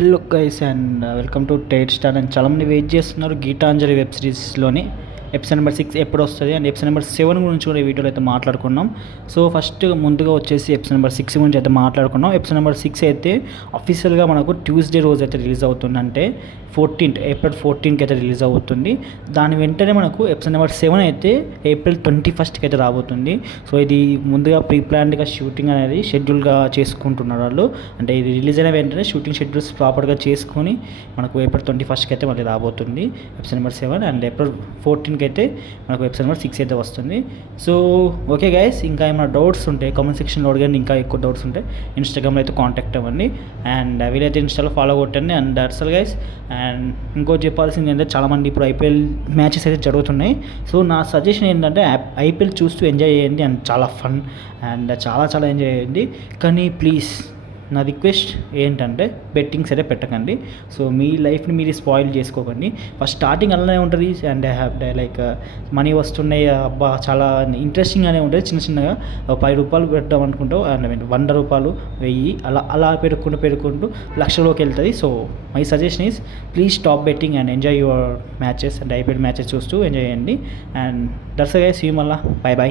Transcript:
Hello guys and welcome to tight star. And చాలామంది wait చేస్తున్నారు Gitanjali web సిరీస్లోని episode number 6 ఎప్పుడు వస్తుంది అండ్ ఎపిసోడ్ నెంబర్ 7 గురించి కూడా ఈ వీడియోలో అయితే మాట్లాడుకున్నాం. సో ఫస్ట్ ముందుగా వచ్చేసి ఎపిసోడ్ నెంబర్ 6 గురించి అయితే మాట్లాడుకున్నాం. ఎపిసోడ్ నెంబర్ 6 అయితే అఫీషియల్గా మనకు ట్యూస్డే రోజు అయితే రిలీజ్ అవుతుంది, అంటే ఏప్రిల్ 14కి అయితే రిలీజ్ అవుతుంది. దాని వెంటనే మనకు ఎపిసోడ్ నెంబర్ 7 అయితే ఏప్రిల్ 21కి అయితే రాబోతుంది. సో ఇది ముందుగా ప్రీ ప్లాన్డ్గా షూటింగ్ అనేది షెడ్యూల్గా చేసుకుంటున్నారు వాళ్ళు. అంటే ఇది రిలీజ్ అయిన వెంటనే షూటింగ్ షెడ్యూల్స్ ప్రాపర్గా చేసుకొని మనకు ఏప్రిల్ 21కి అయితే మళ్ళీ రాబోతుంది ఎపిసోడ్ నెంబర్ 7. అండ్ ఏప్రిల్ 14కి అయితే మనకు ఎపిసోడ్ నెంబర్ 6 అయితే వస్తుంది. సో ఓకే గైస్, ఇంకా ఏమైనా డౌట్స్ ఉంటే కామెంట్ సెక్షన్లో అడగండి. ఇంకా ఎక్కువ డౌట్స్ ఉంటే ఇన్స్టాగ్రామ్లో అయితే కాంటాక్ట్ అవ్వండి. అండ్ వీలైతే ఇన్స్టాలో ఫాలో కొట్టండి. And that's all guys. And ఇంకోటి చెప్పాల్సింది ఏంటంటే చాలామంది ఇప్పుడు ఐపీఎల్ మ్యాచెస్ అయితే జరుగుతున్నాయి. సో నా సజెషన్ ఏంటంటే ఐపీఎల్ చూస్తూ ఎంజాయ్ చేయండి. అండ్ చాలా ఫన్ అండ్ చాలా ఎంజాయ్ చేయండి. కానీ ప్లీజ్ నా రిక్వెస్ట్ ఏంటంటే బెట్టింగ్స్ అయితే పెట్టకండి. సో మీ లైఫ్ని మీరు స్పాయిల్ చేసుకోకండి. ఫస్ట్ స్టార్టింగ్ అలానే ఉంటుంది అండ్ లైక్ మనీ వస్తున్నాయి, అబ్బా చాలా ఇంట్రెస్టింగ్గానే ఉంటుంది. చిన్నగా ₹10 పెడదాం అనుకుంటావు అండ్ ₹100, 1000 అలా పెరుక్కుంటూ లక్షలోకి వెళ్తుంది. So my suggestion is please stop betting and enjoy your matches and IPL matches చూస్తూ ఎంజాయ్ చేయండి. And that's guys, see you మళ్ళా, బై.